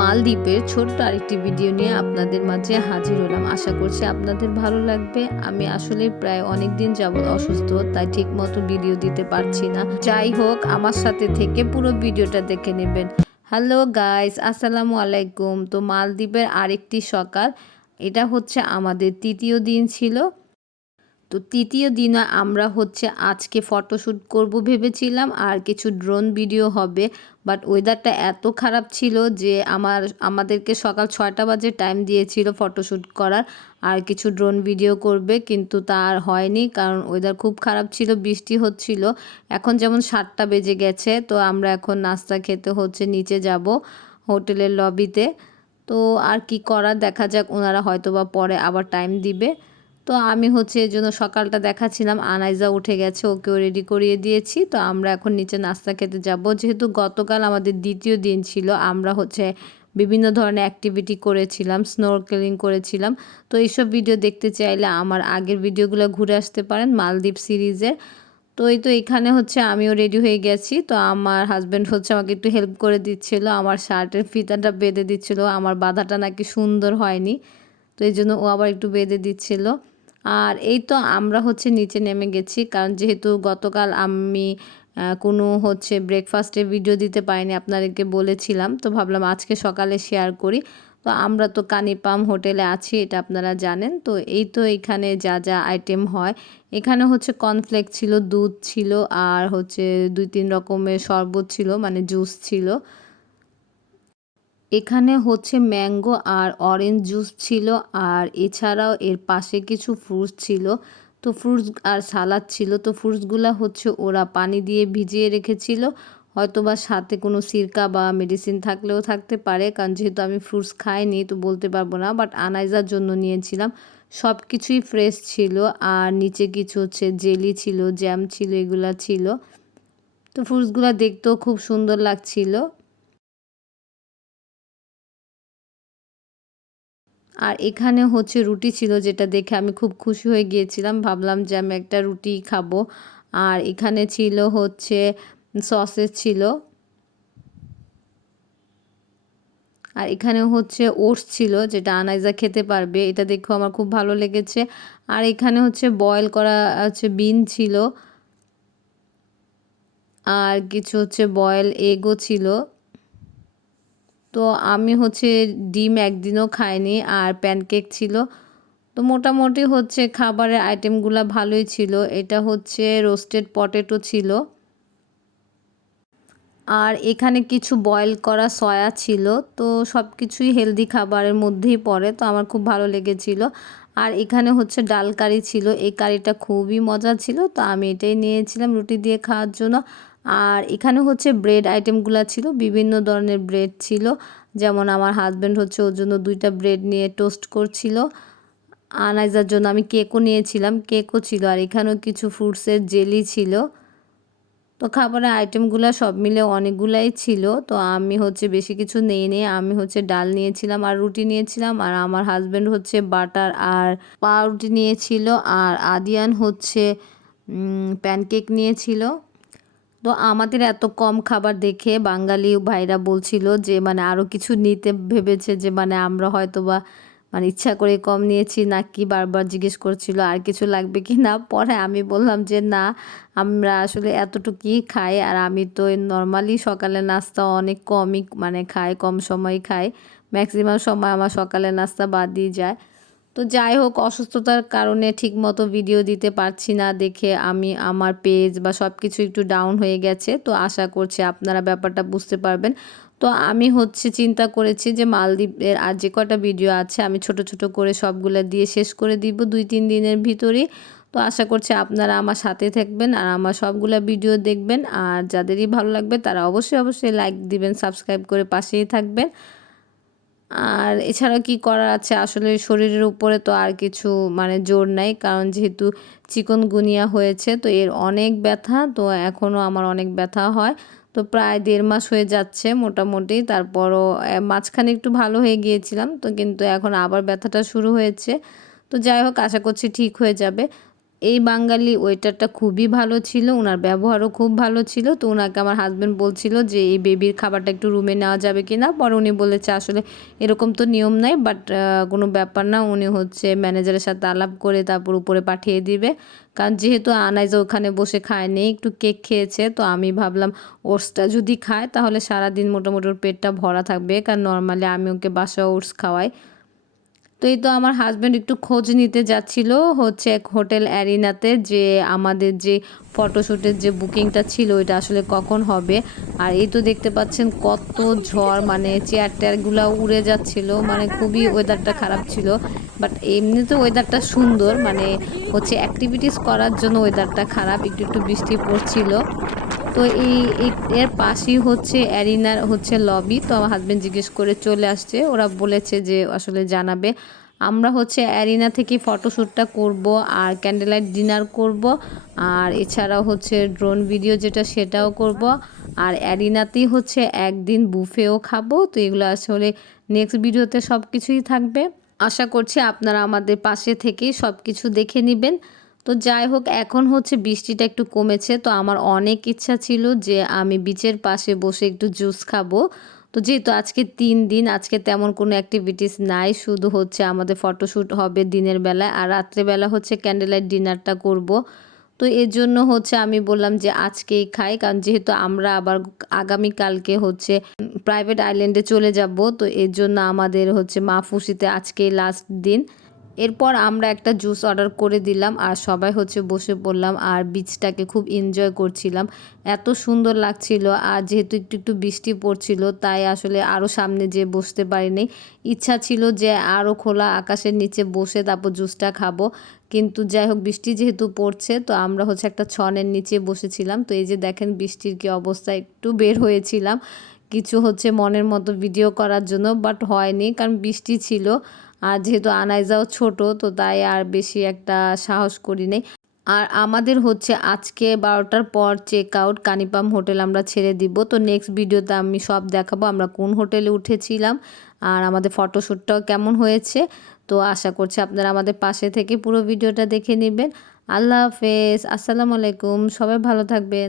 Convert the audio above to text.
মালদ্বীপের ছোট্ট আরেকটি ভিডিও নিয়ে আপনাদের মাঝে হাজির হলাম। আশা করছি আপনাদের ভালো লাগবে। আমি আসলে প্রায় অনেক দিন যাবৎ অসুস্থ, তাই ঠিক মতো ভিডিও দিতে পারছি না। যাই হোক, আমার সাথে থেকে পুরো ভিডিওটা দেখে নেবেন। হ্যালো গাইস, আসসালামু আলাইকুম। তো মালদ্বীপের আরেকটি সকাল। এটা হচ্ছে আমাদের তৃতীয় দিন ছিল। তো তৃতীয় দিনে আমরা হচ্ছে আজকে ফটোশ্যুট করব ভেবেছিলাম, আর কিছু ড্রোন ভিডিও হবে। বাট ওয়েদারটা এত খারাপ ছিল যে আমার, আমাদেরকে সকাল ছয়টা বাজে টাইম দিয়েছিল ফটোশ্যুট করার, আর কিছু ড্রোন ভিডিও করবে, কিন্তু তার হয়নি কারণ ওয়েদার খুব খারাপ ছিল, বৃষ্টি হচ্ছিল। এখন যেমন সাতটা বেজে গেছে, তো আমরা এখন নাস্তা খেতে হচ্ছে নিচে যাব হোটেলের লবিতে। তো আর কি করার দেখা যাক, ওনারা হয়তো বা পরে আবার টাইম দিবে। তো আমি হচ্ছে এর জন্য সকালটা দেখাচ্ছিলাম, আনাইজা উঠে গেছে, ওকেও রেডি করিয়ে দিয়েছি। তো আমরা এখন নিচে নাস্তা খেতে যাব। যেহেতু গতকাল আমাদের দ্বিতীয় দিন ছিল, আমরা হচ্ছে বিভিন্ন ধরনের অ্যাক্টিভিটি করেছিলাম স্নোরকেলিং করেছিলাম। তো এইসব ভিডিও দেখতে চাইলে আমার আগের ভিডিওগুলো ঘুরে আসতে পারেন, মালদ্বীপ সিরিজের। তো এই তো এখানে হচ্ছে আমিও রেডি হয়ে গেছি। তো আমার হাজব্যান্ড হচ্ছে আমাকে একটু হেল্প করে দিচ্ছিল, আমার শার্টের ফিতাটা বেঁধে দিচ্ছিল, আমার বাধাটা নাকি সুন্দর হয়নি। তো এই জন্য ও আবার একটু বেঁধে দিচ্ছিল। আর এই তো আমরা হচ্ছে নিচে নেমে গেছি, কারণ যেহেতু গতকাল আমি কোনো হচ্ছে ব্রেকফাস্টের ভিডিও দিতে পারিনি, আপনাদেরকে বলেছিলাম। তো ভাবলাম আজকে সকালে শেয়ার করি। তো আমরা তো কানিপাম হোটেলে আছি, এটা আপনারা জানেন। তো এই তো এখানে যা যা আইটেম হয়, এখানে হচ্ছে কর্নফ্লেক্স ছিল, দুধ ছিল, আর হচ্ছে দুই তিন রকমের শরবত ছিল মানে জুস ছিল। এখানে হচ্ছে ম্যাঙ্গো আর অরেঞ্জ জুস ছিল, আর এছাড়াও এর পাশে কিছু ফ্রুটস ছিল। তো ফ্রুটস আর সালাদ ছিল। তো ফ্রুটসগুলো হচ্ছে ওরা পানি দিয়ে ভিজিয়ে রেখেছিল। হয়তো বা সাথে কোনো সিরকা বা মেডিসিন থাকলেও থাকতে পারে, কারণ যেহেতু আমি ফ্রুটস খাইনি তো বলতে পারব না বাট আনাইজার জন্য নিয়েছিলাম। সব কিছুই ফ্রেশ ছিল, আর নিচে কিছু হচ্ছে জেলি ছিল জ্যাম ছিল, এগুলা ছিল। তো ফ্রুটসগুলো দেখতেও খুব সুন্দর লাগছিল। আর এখানে হচ্ছে রুটি ছিল যেটা দেখে আমি খুব খুশি হয়ে গিয়েছিলাম। ভাবলাম যে আমি একটা রুটি খাব। আর এখানে ছিল হচ্ছে সসেস ছিল। আর এখানে হচ্ছে ওটস ছিল যেটা আনাইজা খেতে পারবে। এটা দেখেও আমার খুব ভালো লেগেছে। আর এখানে হচ্ছে বয়েল করা হচ্ছে বিন ছিল। আর কিছু হচ্ছে বয়েল এগও ছিল। তো আমি হচ্ছে ডিম একদিনও খাইনি আর প্যানকেক ছিল। তো মোটামুটি হচ্ছে খাবারের আইটেমগুলো ভালোই ছিল। এটা হচ্ছে রোস্টেড পটেটো ছিল। আর এখানে কিছু বয়েল করা সয়া ছিল। তো সব কিছুই হেলদি খাবারের মধ্যেই পড়ে, তো আমার খুব ভালো লেগেছিল। আর এখানে হচ্ছে ডাল কারি ছিল। এই কারিটা খুবই মজা ছিল, তো আমি এটাই নিয়েছিলাম রুটি দিয়ে খাওয়ার জন্য। আর এখানে হচ্ছে ব্রেড আইটেমগুলো ছিল, বিভিন্ন ধরনের ব্রেড ছিল। যেমন আমার হাজব্যান্ড হচ্ছে ওর জন্য দুইটা ব্রেড নিয়ে টোস্ট করছিল। আনাইজার জন্য আমি কেকও নিয়েছিলাম কেকও ছিল। আর এখানেও কিছু ফ্রুটসের জেলি ছিল। তো খাবারের আইটেমগুলো সব মিলে অনেকগুলাই ছিল। তো আমি হচ্ছে বেশি কিছু নেই নেই। আমি হচ্ছে ডাল নিয়েছিলাম আর রুটি নিয়েছিলাম। আর আমার হাজব্যান্ড হচ্ছে বাটার আর পাউরুটি নিয়েছিল। আর আদিয়ান হচ্ছে প্যানকেক নিয়েছিল। তো আমাদের এত কম খাবার দেখে বাঙালি ভাইরা বলছিল যে মানে আরও কিছু নিতে ভেবেছে যে মানে আমরা হয়তো বা মানে ইচ্ছা করে কম নিয়েছি না কি বারবার জিজ্ঞেস করছিল আর কিছু লাগবে কি না। পরে আমি বললাম যে, না, আমরা আসলে এতটুকুই খাই আর আমি তো নর্মালি সকালে নাস্তা অনেক কমই মানে খাই, কম সময় খাই। ম্যাক্সিমাম সময় আমার সকালে নাস্তা বাদ দিয়ে যায়। তো যাই হোক, অসুস্থতার কারণে ঠিকমতো ভিডিও দিতে পারছি না দেখে আমি আমার পেজ বা সব কিছু একটু ডাউন হয়ে গেছে। তো আশা করছি আপনারা ব্যাপারটা বুঝতে পারবেন। তো আমি হচ্ছে চিন্তা করেছি যে মালদ্বীপের আর যে কটা ভিডিও আছে, আমি ছোট ছোট করে সবগুলো দিয়ে শেষ করে দিব দুই তিন দিনের ভিতরেই। তো আশা করছি আপনারা আমার সাথে থাকবেন আর আমার সবগুলো ভিডিও দেখবেন। আর যাদেরই ভালো লাগবে তারা অবশ্যই অবশ্যই লাইক দিবেন সাবস্ক্রাইব করে পাশেই থাকবেন। আর এছাড়া কি করার আছে? আসলে শরীরের উপরে তো আর কিছু মানে জোর নাই, কারণ যেহেতু চিকন গুনিয়া হয়েছে, তো এর অনেক ব্যথা, তো এখনও আমার অনেক ব্যথা হয়। তো প্রায় দেড় মাস হয়ে যাচ্ছে মোটামুটি, তারপরও মাঝখানে একটু ভালো হয়ে গিয়েছিলাম, তো কিন্তু এখন আবার ব্যথাটা শুরু হয়েছে। তো যাই হোক, আশা করছি ঠিক হয়ে যাবে। এই বাঙালি ওয়েটারটা খুবই ভালো ছিল ওনার ব্যবহারও খুব ভালো ছিল। তো ওনাকে আমার হাজব্যান্ড বলছিল যে, এই বেবির খাবারটা একটু রুমে নেওয়া যাবে কি না? পরে উনি বলেছে, আসলে এরকম তো নিয়ম নাই বাট কোনো ব্যাপার না। উনি হচ্ছে ম্যানেজারের সাথে আলাপ করে তারপর উপরে পাঠিয়ে দিবে। কারণ যেহেতু আনাইজা ওখানে বসে খায়নি, একটু কেক খেয়েছে, তো আমি ভাবলাম ওটসটা যদি খায়, তাহলে সারাদিন মোটামুটি ওর পেটটা ভরা থাকবে। কারণ নর্মালি আমি ওকে বাসা ওটস খাওয়াই। তো এই তো আমার হাজব্যান্ড একটু খোঁজ নিতে যাচ্ছিল হচ্ছে এক হোটেল অ্যারিনাতে যে আমাদের যে ফটোশ্যুটের যে বুকিংটা ছিল, ওইটা আসলে কখন হবে? আর এই তো দেখতে পাচ্ছেন কত ঝড় মানে চেয়ার টেয়ারগুলো উড়ে যাচ্ছিল মানে খুবই ওয়েদারটা খারাপ ছিল। বাট এমনিতে ওয়েদারটা সুন্দর মানে হচ্ছে অ্যাক্টিভিটিস করার জন্য ওয়েদারটা খারাপ, একটু একটু বৃষ্টি পড়ছিল। তো এই এর পাশেই হচ্ছে অ্যারিনার হচ্ছে লবি। তো আমার হাজব্যান্ড জিজ্ঞেস করে চলে আসছে। ওরা বলেছে যে আসলে জানাবে। আমরা হচ্ছে অ্যারিনা থেকে ফটোশ্যুটটা করব আর ক্যান্ডেলাইট ডিনার করব। আর এছাড়াও হচ্ছে ড্রোন ভিডিও যেটা সেটাও করব। আর অ্যারিনাতেই হচ্ছে একদিন বুফেও খাব। তো এগুলো আসলে নেক্সট ভিডিওতে সব কিছুই থাকবে। আশা করছি আপনারা আমাদের পাশে থেকেই সব কিছু দেখে নেবেন। তো যাই হোক, এখন হচ্ছে বৃষ্টিটা একটু কমেছে। তো আমার অনেক ইচ্ছা ছিল যে আমি বিচের পাশে বসে একটু জুস খাব। তো যেহেতু আজকে তিন দিন, আজকে তেমন কোনো অ্যাক্টিভিটিস নাই। শুধু হচ্ছে আমাদের ফটোশ্যুট হবে দিনের বেলায় আর রাত্রেবেলা হচ্ছে ক্যান্ডেল ক্যান্ডেলাইট ডিনারটা করব। তো এর জন্য হচ্ছে আমি বললাম যে আজকেই খাই। কারণ যেহেতু আমরা আবার আগামীকালকে হচ্ছে প্রাইভেট আইল্যান্ডে চলে যাব, তো এর জন্য আমাদের হচ্ছে মাহফুসিতে আজকেই লাস্ট দিন। এরপর আমরা একটা জুস অর্ডার করে দিলাম আর সবাই হচ্ছে বসে পড়লাম আর বিচটাকে খুব এনজয় করছিলাম। এত সুন্দর লাগছিল আর যেহেতু একটু একটু বৃষ্টি পড়ছিল, তাই আসলে আরও সামনে যে বসতে পারিনি। ইচ্ছা ছিল যে আরও খোলা আকাশের নিচে বসে তারপর জুসটা খাব। কিন্তু যাই হোক, বৃষ্টি যেহেতু পড়ছে, তো আমরা হচ্ছে একটা ছনের নিচে বসেছিলাম। তো এই যে দেখেন বৃষ্টির কি অবস্থা, একটু বের হয়েছিলাম। কিছু হচ্ছে মনের মতো ভিডিও করার জন্য বাট হয়নি, কারণ বৃষ্টি ছিল। আর যেহেতু আনাইজাও ছোট, তো তাই আর বেশি একটা সাহস করি নেই। আর আমাদের হচ্ছে আজকে বারোটার পর চেক আউট কানিপাম হোটেল আমরা ছেড়ে দিব। তো নেক্সট ভিডিওতে আমি সব দেখাবো, আমরা কোন হোটেলে উঠেছিলাম আর আমাদের ফটোশ্যুটটাও কেমন হয়েছে। তো আশা করছি আপনারা আমাদের পাশে থেকে পুরো ভিডিওটা দেখে নেবেন। আল্লাহ হাফেজ, আসসালামু আলাইকুম, সবাই ভালো থাকবেন।